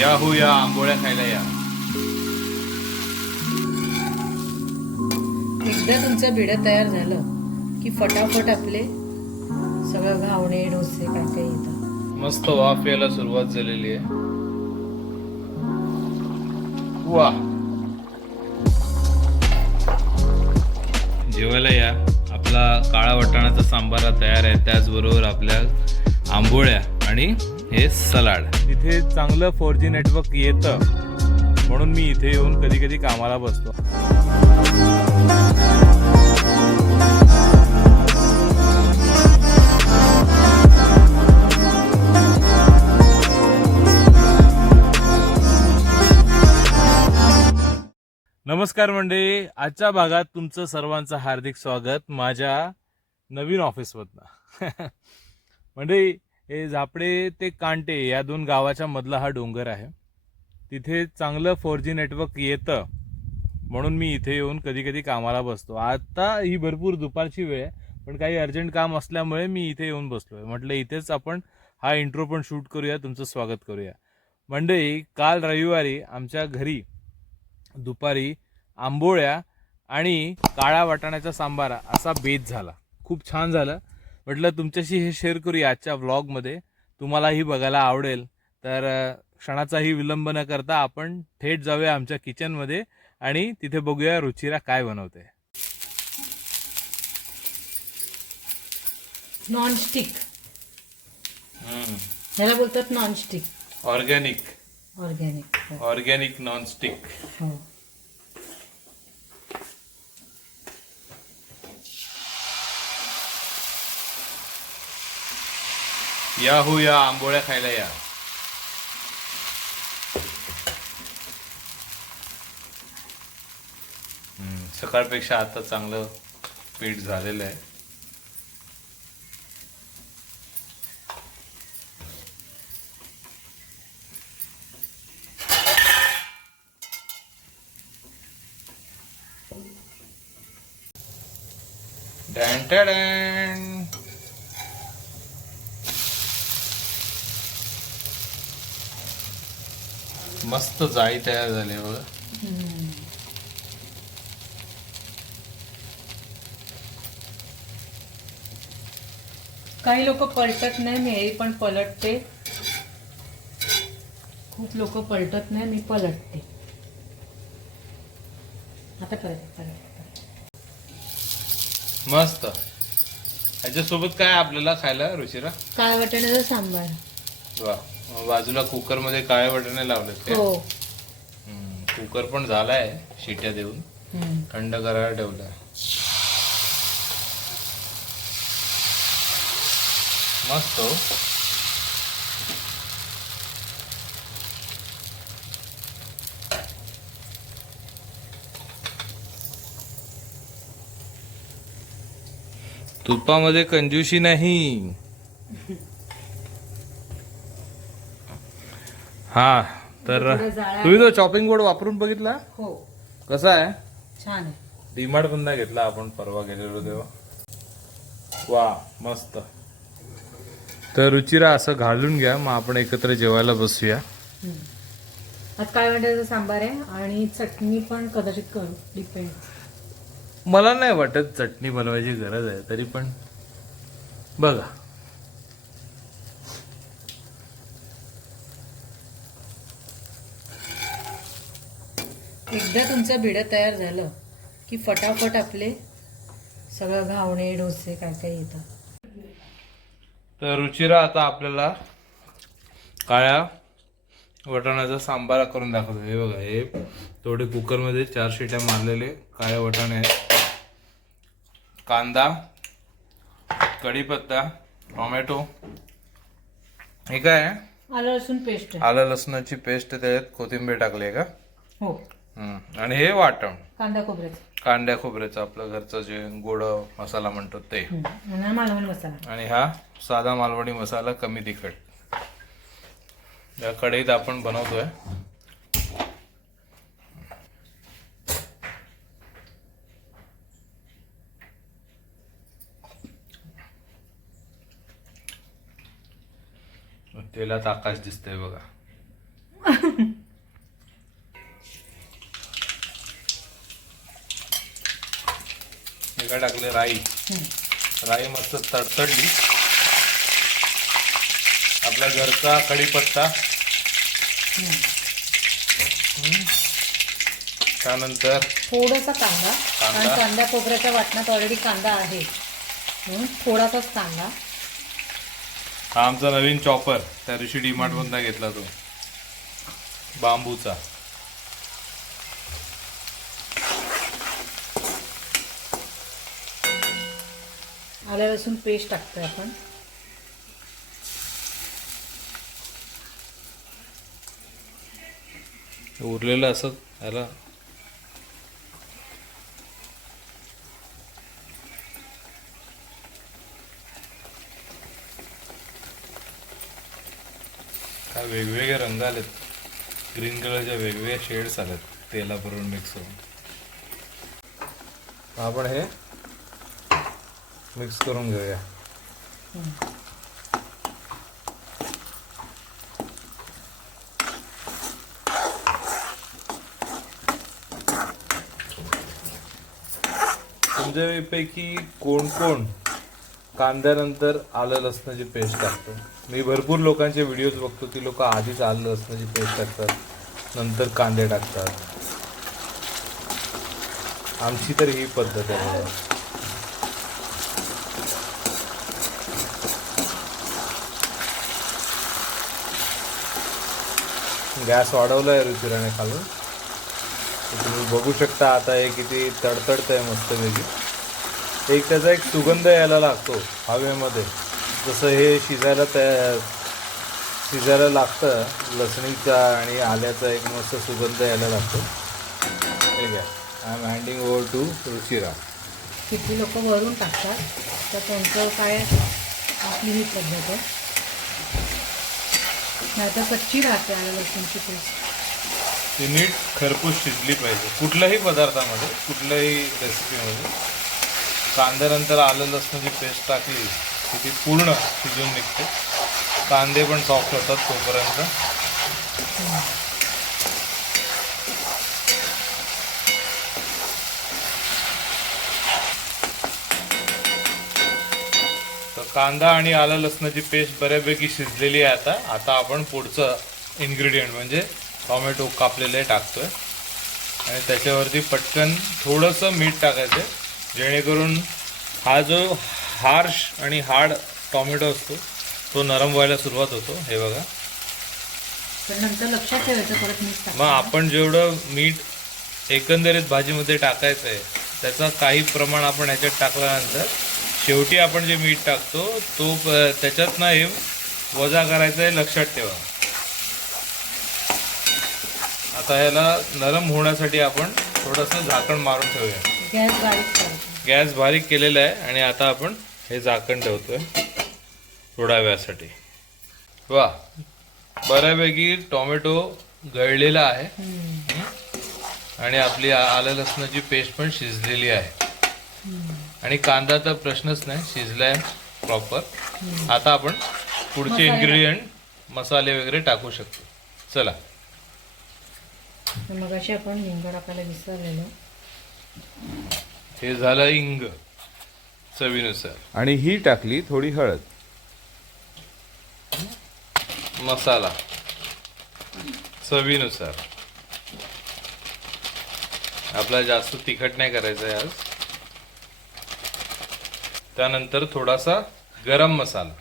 Yahoo या आंबोळ्या खायला या. एकदा तुमचं भिडं तयार झालं की फटाफट आपले सगळं घावणे डोसे काय काय येतात. मस्त वाफ यायला सुरुवात झालेली आहे. वा. जेवायला या. आपला काळा वटाणाचा सांबारा तयार आहे. त्याचबरोबर आपल्या आंबोळ्या आणि हे सलाड. इथे चांगलं फोर जी नेटवर्क येतं. म्हणून मी इथे येऊन कधी कधी कामाला बसतो. नमस्कार मंडळी. आजच्या भागात तुमचं सर्वांचं हार्दिक स्वागत. माझ्या नवीन ऑफिसमधनं म्हणजे हे झापडे ते कांटे या दोन गावाच्या मधला हा डोंगर आहे. तिथे चांगलं फोर जी नेटवर्क येतं म्हणून मी इथे येऊन कधी कधी कामाला बसतो. आता ही भरपूर दुपारची वेळ आहे पण काही अर्जंट काम असल्यामुळे मी इथे येऊन बसलो आहे म्हटलं इथेच आपण हा इंट्रो पण शूट करूया तुमचं स्वागत करूया. मंडळी काल रविवारी आमच्या घरी दुपारी आंबोळ्या आणि काळा वाटाण्याचा सांबारा असा बेत झाला. खूप छान झालं. म्हटलं तुमच्याशी हे शेअर करूया आजच्या व्लॉगमध्ये तुम्हालाही बघायला आवडेल. तर क्षणाचाही विलंब न करता आपण थेट जाऊया आमच्या किचनमध्ये आणि तिथे बघूया रुचिरा काय बनवते. नॉनस्टिक ह्याला बोलतात nonstick organic organic organic nonstick हो. या हो या आंबोळ्या खायला या. सकाळपेक्षा आता चांगलं पीठ झालेलं आहे. डॅन. मस्त जाळी तयार झाली बघ. काही लोक पलटत नाही मी पण पलटते. खूप लोक पलटत नाही मी पलटते. आता परत परत मस्त. ह्याच्यासोबत काय आपल्याला खायला रुचिरा काळ्या वाटाण्याचा सांबार? वा. बाजूला कुकरमध्ये काळे वाटाणे लावलेत काय? हो. हम्म, कुकर पण झालाय शिट्या देऊन. हम्म. थंड करायला ठेवलाय. मस्त हो. तुपामध्ये कंजूशी नाही. हा तर तुम्ही तो चॉपिंग बोर्ड वापरून बघितला? हो. कसा आहे? छान आहे. डीमार्ट पण घेतला आपण परवा गेलेलो तेव्हा. वा मस्त. तर रुचिरा असं घालून घ्या मग आपण एकत्र जेवायला बसूया. हम्म. आज काय वाटायचं सांबार आहे आणि चटणी पण कदाचित करू डिपेंड मला नाही वाटत चटणी बनवायची गरज आहे तरी पण. बघा. एकदा तुमचं भिडं तयार झालं की फटाफट आपले सगळं घावणे डोसे काय काय येतात. तर रुचिरा आता आपल्याला काळ्या वटाण्याचा सांबारा करून दाखवतो. हे बघा हे थोडे कुकरमध्ये चार शिट्या मारलेले काळे वटाणे आहेत. कांदा कढीपत्ता टोमॅटो हे काय? आलं लसूण पेस्ट आलं लसणाची पेस्ट त्याच्यात कोथिंबीर टाकली आहे का? हो. आणि हे वाटण. कांदा खोबऱ्याचा. कांद्या खोबऱ्याचं आपलं घरचं जे गोड मसाला म्हणतो ते. मालवणी मसाला. आणि हा साधा मालवणी मसाला कमी तिखट. या कढईत आपण बनवतोय. तेलात आकाश दिसतंय बघा. काय टाकले राई. राई मस्त तडतडली. आपल्या घरचा कढीपत्ता. हम्म. त्यानंतर थोडासा कांदा. कारण कांदा. कांदा खोबऱ्याच्या वाटणात ऑलरेडी कांदा आहे. म्हणून थोडासाच कांदा. हा आमचा नवीन चॉपर त्या दिवशी डीमार्ट मधला घेतला तो. बांबूचा. आल्या लसूण पेस्ट टाकतोय आपण. उरलेलं असं याला. काय वेगवेगळे रंग आलेत. ग्रीन कलरच्या वेगवेगळ्या शेड्स आलेत. तेलाबरोबर मिक्स होऊन आपण हे मिक्स करून घेऊया तुमच्यापैकी कोण कोण कांद्यानंतर आलं लसणाची पेस्ट टाकतो? मी भरपूर लोकांचे व्हिडिओज बघतो ती लोक आधीच आलं लसणाची पेस्ट टाकतात नंतर कांदे टाकतात. आमची तर ही पद्धत आहे. गॅस वाढवला आहे रुचिराने खालून. तुम्ही बघू शकता आता हे किती तडतडत आहे मस्तपैकी एक त्याचा एक सुगंध यायला लागतो हवेमध्ये. जसं हे शिजायला तयार शिजायला लागतं लसणीचा आणि आल्याचा एक मस्त सुगंध यायला लागतो. ठीक आहे I am handing over to Ruchira. किती लोक वरून टाकतात? तर त्यांचं काय आपली ही पद्धत आहे? नाहीतर कच्ची राहते आलं लसूणची पेस्ट. ती नीट खरपूस शिजली पाहिजे. कुठल्याही पदार्थामध्ये कुठल्याही रेसिपीमध्ये कांद्यानंतर आलं लसणाची पेस्ट टाकली की ती पूर्ण शिजून निघते. कांदे पण सॉफ्ट होतात तोपर्यंत. कांदा आणि आलं लसणाची पेस्ट बऱ्यापैकी शिजलेली आहे आता. आता आपण पुढचं इन्ग्रेडियंट म्हणजे टॉमॅटो कापलेले टाकतोय. आणि त्याच्यावरती पटकन थोडंसं मीठ टाकायचं जेणेकरून हा जो हार्श आणि हार्ड टॉमॅटो असतो तो नरम व्हायला सुरुवात होतो. हे बघा. नंतर लक्षात ठेवायचं परत मीठ मग आपण जेवढं मीठ एकंदरीत भाजीमध्ये टाकायचं आहे त्याचं काही प्रमाण आपण ह्याच्यात टाकल्यानंतर शेवटी आपण जे मीठ टाकतो तो त्याच्यात ना हे वजा करायचं आहे लक्षात ठेवा. आता ह्याला नरम होण्यासाठी आपण थोडंसं झाकण मारून ठेवूया. गॅस बारीक गॅस बारीक केलेला आहे आणि आता आपण हे झाकण ठेवतोय थोड्या वेळासाठी वा बऱ्यापैकी टोमॅटो गळलेला आहे. आणि आपली आलं लसणाची पेस्ट पण शिजलेली आहे. आणि कांदा तर प्रश्नच नाही शिजलाय प्रॉपर आता आपण पुढचे मसाले इन्ग्रेडियंट मसाले वगैरे टाकू शकतो. चला. तर मगाशी आपण हिंग टाकायला विसरलेलो. हे झालं इंग चवीनुसार. आणि ही टाकली थोडी हळद. मसाला. चवीनुसार. आपल्याला जास्त तिखट नाही करायचं आहे आज. त्यानंतर थोडासा गरम मसाला.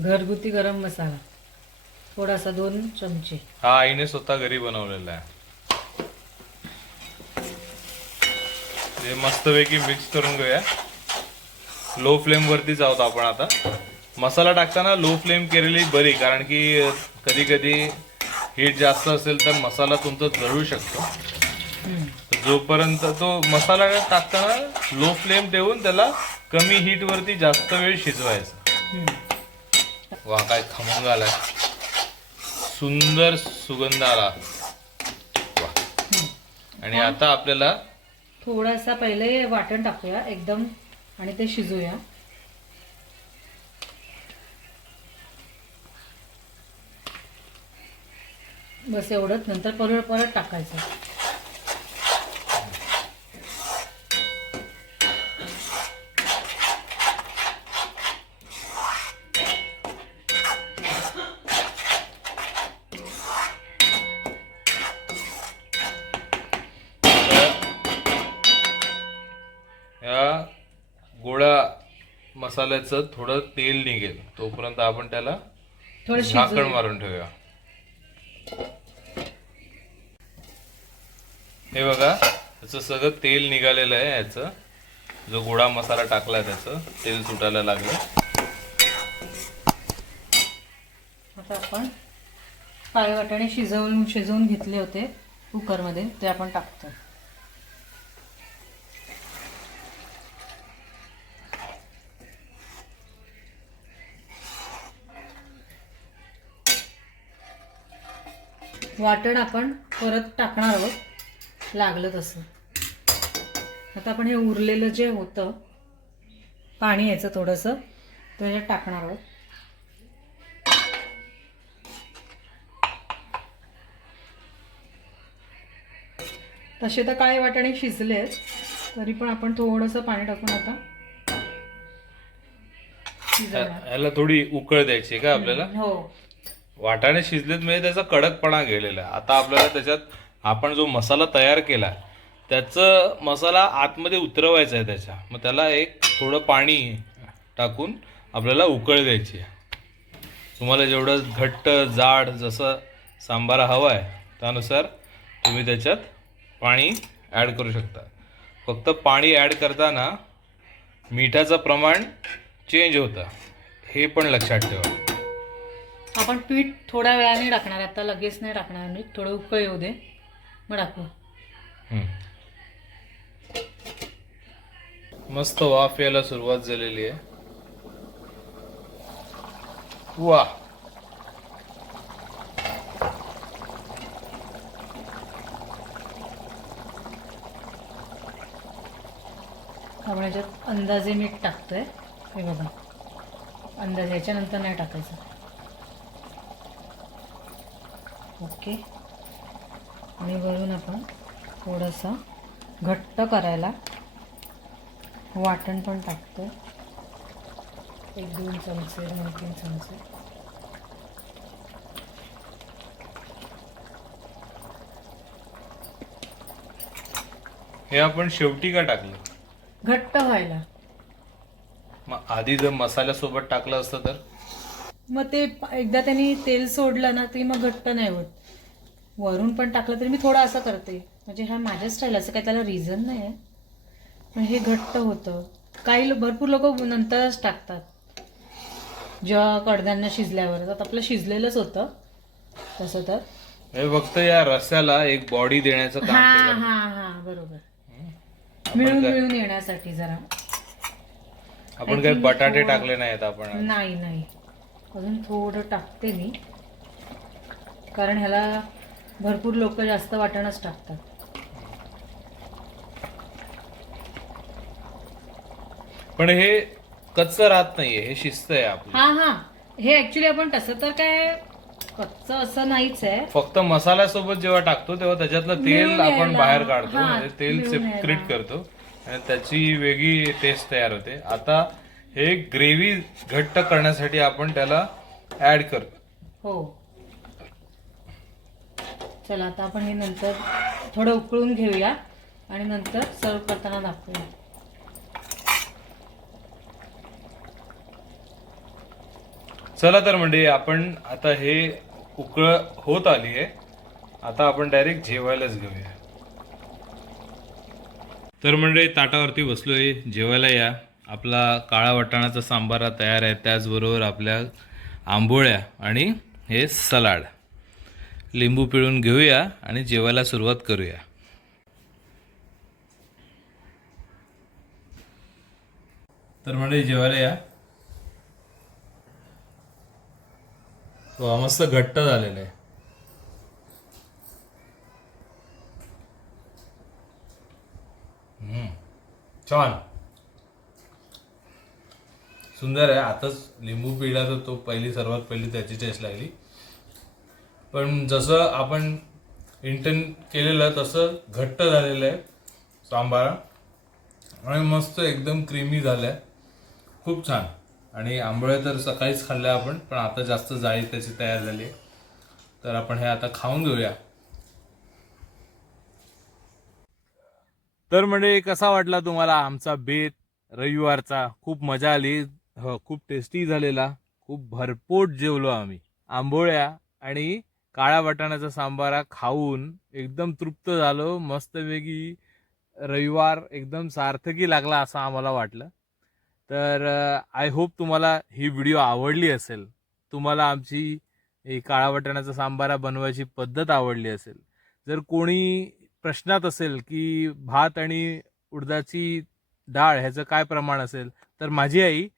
घरगुती गरम मसाला. थोडासा दोन चमचे. हा आईने स्वतः घरी बनवलेला आहे. हे मस्तपैकी मिक्स करून घेऊया. लो फ्लेम वरतीच आहोत आपण आता. मसाला टाकताना लो फ्लेम केलेली बरी कारण की कधी कधी हीट जास्त असेल तर मसाला तुमचा जळू शकतो. जोपर्यंत तो मसाला टाकताना लो फ्लेम ठेवून त्याला कमी हीट वरती जास्त वेळ शिजवायचा. वा काय खमंग आलाय. सुंदर सुगंध आला. वा. आणि आता आपल्याला थोडासा पहिले वाटण टाकूया एकदम आणि ते शिजूया. बस एवढंच नंतर परत परत टाकायचं. मसाल्याचं थोडं तेल निघेल. तोपर्यंत आपण त्याला थोडं झाकण मारून ठेवूया. हे बघा त्याचं सगळं तेल निघालेलं आहे याचं. जो गोडा मसाला टाकलाय त्याचं तेल सुटायला लागलं. आता आपण काळे वाटाणे शिजवून शिजवून घेतले होते कुकरमध्ये ते आपण टाकतो वाटण आपण परत टाकणार आहोत. लागलं तसं. आता आपण हे उरलेलं जे होतं पाणी यायचं थोडंसं त्याच्यात टाकणार आहोत. तसे तर काळे वाटाणे शिजले तरी पण आपण थोडंसं पाणी टाकून आता शिजवणार याला थोडी उकळ द्यायची का आपल्याला? हो. वाटाणे शिजलेत म्हणजे त्याचा कडकपणा गेलेला आहे. आता आपल्याला त्याच्यात आपण जो मसाला तयार केला त्याचं मसाला आतमध्ये उतरवायचा आहे त्याच्या. मग त्याला एक थोडं पाणी टाकून आपल्याला उकळ द्यायची आहे. तुम्हाला जेवढं घट्ट जाड जसं सांबार हवा आहे त्यानुसार तुम्ही त्याच्यात पाणी ॲड करू शकता. फक्त पाणी ॲड करताना मिठाचं प्रमाण चेंज होतं. हे पण लक्षात ठेवा. आपण पीठ थोड्या वेळाने टाकणार आता लगेच नाही टाकणार मी. थोडं उकळ येऊ दे. मग टाकू. मस्त वाफ यायला सुरुवात झालेली आहे. वा. आपण याच्यात अंदाजे मीठ टाकतोय. हे बघा. अंदाज याच्यानंतर नाही टाकायचं. ओके. आणि वरून आपण थोडंसं घट्ट करायला वाटण पण टाकतो. एक दोन चमचे दोन तीन चमचे. हे आपण शेवटी का टाकलं? घट्ट व्हायला. मग आधी जर मसाल्यासोबत टाकलं असतं तर? मग ते एकदा त्यांनी तेल सोडलं ना तरी मग घट्ट नाही होत. वरून पण टाकलं तरी मी थोडं असं करते. म्हणजे हा माझ्या स्टाईल असं काही त्याला रिझन नाही आहे. पण हे घट्ट होतं. काही भरपूर लोक नंतरच टाकतात. जेव्हा कडधान्य शिजल्यावर. तर आपलं शिजलेलंच होतं. तसं तर. हे फक्त या रस्याला एक बॉडी देण्याचं काम हा केलं. हा हा बरोबर. मिळून काय मिळून येण्यासाठी जरा. आपण काही बटाटे टाकले नाहीत आपण नाही नाही. अजून थोडं टाकते मी. कारण ह्याला भरपूर लोक जास्त वाटणच टाकतात. पण हे कच्च राहत नाहीये हे शिस्त आहे आपलं. हा हा. हे ऍक्च्युली आपण तसं तर काय कच्चं असं नाहीच आहे. फक्त मसाल्यासोबत जेव्हा टाकतो तेव्हा त्याच्यातलं तेल मिळून आपण यायला. बाहेर काढतो हा, म्हणजे तेल मिळून सेपरेट. करतो. आणि त्याची वेगळी टेस्ट तयार होते. आता हे ग्रेव्ही घट्ट करण्यासाठी आपण त्याला ऍड करतो हो. चला आता आपण हे नंतर थोडं उकळून घेऊया आणि नंतर सर्व करताना दाखवूया. चला तर म्हणजे आपण आता हे उकळ होत आली आहे. आता आपण डायरेक्ट जेवायलाच घेऊया. तर म्हणजे ताटावरती बसलोय. जेवायला या. आपला काळा वाटाणाचा सांबारा तयार आहे त्याचबरोबर आपल्या आंबोळ्या आणि हे सलाड. लिंबू पिळून घेऊया आणि जेवायला सुरुवात करूया. तर म्हणजे जेवायला या. तो मस्त घट्ट झालेलं आहे. छान. सुंदर आहे. आताच लिंबू पिळला तर तो पहिली सर्वात पहिली त्याची टेस्ट लागली. पण जसं आपण इंटन केलेलं तसं घट्ट झालेलं आहे सांबाळा आणि मस्त एकदम क्रीमी झालंय. खूप छान. आणि आंबोळ्या तर सकाळीच खाल्ल्या आपण पण आता जास्त जाळी त्याची तयार झाली आहे. तर आपण हे आता खाऊन घेऊया. तर म्हणजे कसा वाटला तुम्हाला आमचा बेत? रविवारचा खूप मजा आली. हो खूप टेस्टी झालेला. खूप भरपोट जेवलो आम्ही. आंबोळ्या आणि काळा वाटाण्याचा सांबारा खाऊन एकदम तृप्त झालो. मस्तपैकी रविवार एकदम सार्थकी लागला असं आम्हाला वाटलं. तर आय होप तुम्हाला ही व्हिडिओ आवडली असेल. तुम्हाला आमची ही काळा वाटाण्याचा सांबारा बनवायची पद्धत आवडली असेल. जर कोणी प्रश्नात असेल की भात आणि उडदाची डाळ ह्याचं काय प्रमाण असेल तर माझी आई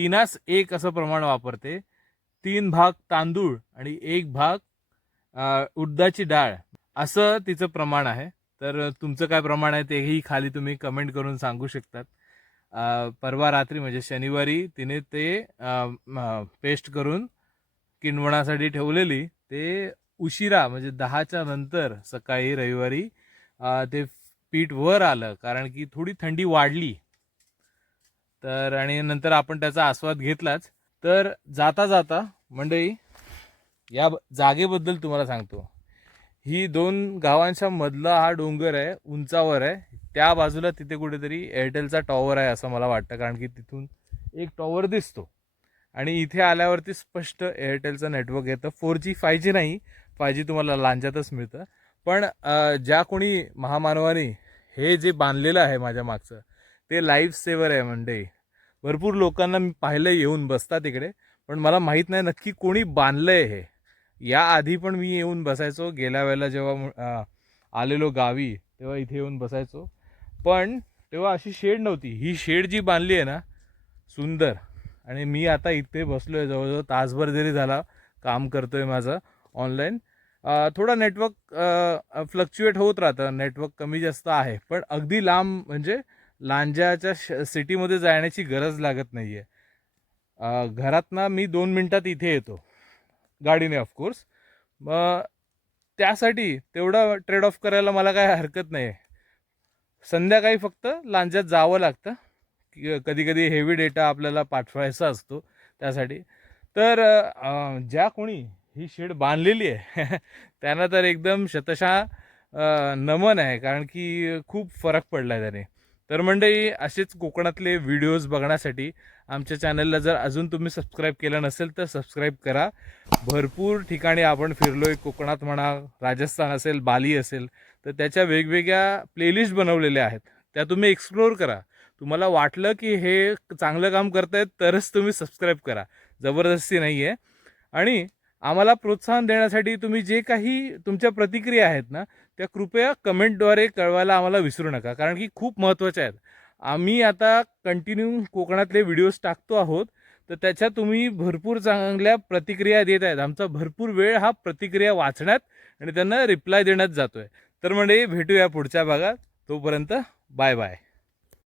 तीनास एक असं प्रमाण वापरते. तीन भाग तांदूळ आणि एक भाग उडदाची डाळ. असं तिचं प्रमाण आहे. तर तुमचं काय प्रमाण आहे तेही खाली तुम्ही कमेंट करून सांगू शकतात. परवा रात्री म्हणजे शनिवारी तिने ते पेस्ट करून किणवणासाठी ठेवलेली. ते उशिरा म्हणजे दहाच्या नंतर सकाळी रविवारी ते पीठ वर आलं. कारण की थोडी थंडी वाढली. तर आणि नंतर आपण त्याचा आस्वाद घेतलाच. तर जाता जाता मंडळी या जागेबद्दल तुम्हाला सांगतो. ही दोन गावांच्या मधला हा डोंगर आहे उंचावर आहे. त्या बाजूला तिथे कुठेतरी एअरटेलचा टॉवर आहे असं मला वाटतं कारण की तिथून एक टॉवर दिसतो. आणि इथे आल्यावरती स्पष्ट एअरटेलचं नेटवर्क येतं फोर जी फाय जी नाही फाय जी तुम्हाला लांजातच मिळतं. पण ज्या कोणी महामानवाने हे जे बांधलेलं आहे माझ्या मागचं ते लाईफ सेवर आहे मंडई भरपूर लोकांना मी पाहिलं येऊन बसतात इकडे. पण मला माहीत नाही नक्की कोणी बांधलं आहे हे. या आधी पण मी येऊन बसायचो. गेल्या वेळेला जेव्हा आलेलो गावी तेव्हा इथे येऊन बसायचो. पण तेव्हा अशी शेड नव्हती. ही शेड जी बांधली आहे ना सुंदर. आणि मी आता इथे बसलो आहे जवळजवळ तासभर जरी झाला काम करतो आहे माझं ऑनलाईन थोडा नेटवर्क फ्लक्च्युएट होत राहतं. नेटवर्क कमी जास्त आहे. पण अगदी लांब म्हणजे लांजाच्या श सिटीमध्ये जाण्याची गरज लागत नाही आहे घरातनं मी दोन मिनटात इथे येतो. गाडीने ऑफकोर्स मग त्यासाठी तेवढं ट्रेड ऑफ करायला मला काय हरकत नाही आहे संध्याकाळी फक्त लांजात जावं लागतं. कधी कधी हेवी डेटा आपल्याला पाठवायचा असतो त्यासाठी. तर ज्या कोणी ही शेड बांधलेली आहे त्यांना तर एकदम शतशः नमन आहे. कारण की खूप फरक पडला आहे त्याने. तर मंडळी असेच कोकणातले व्हिडिओज बघण्यासाठी आमच्या चॅनलला जर अजून तुम्ही सबस्क्राईब केलं नसेल तर सबस्क्राईब करा. भरपूर ठिकाणी आपण फिरलो आहे कोकणात म्हणा राजस्थान असेल बाली असेल तर त्याच्या वेगवेगळ्या प्लेलिस्ट बनवलेल्या आहेत. त्या तुम्ही एक्सप्लोअर करा. तुम्हाला वाटलं की हे चांगलं काम करतायत तरच तुम्ही सबस्क्राईब करा. जबरदस्ती नाही आहे आणि आम्हाला प्रोत्साहन देण्यासाठी तुम्ही जे काही तुमच्या प्रतिक्रिया आहेत ना त्या कृपया कमेंटद्वारे कळवायला आम्हाला विसरू नका कारण की खूप महत्त्वाच्या आहेत. आम्ही आता कंटिन्यू कोकणातले व्हिडिओज टाकतो आहोत तर त्याच्या तुम्ही भरपूर चांगल्या प्रतिक्रिया देत आहेत. आमचा भरपूर वेळ हा प्रतिक्रिया वाचण्यात आणि त्यांना रिप्लाय देण्यात जातो आहे तर म्हणजे भेटूया पुढच्या भागात. तोपर्यंत बाय बाय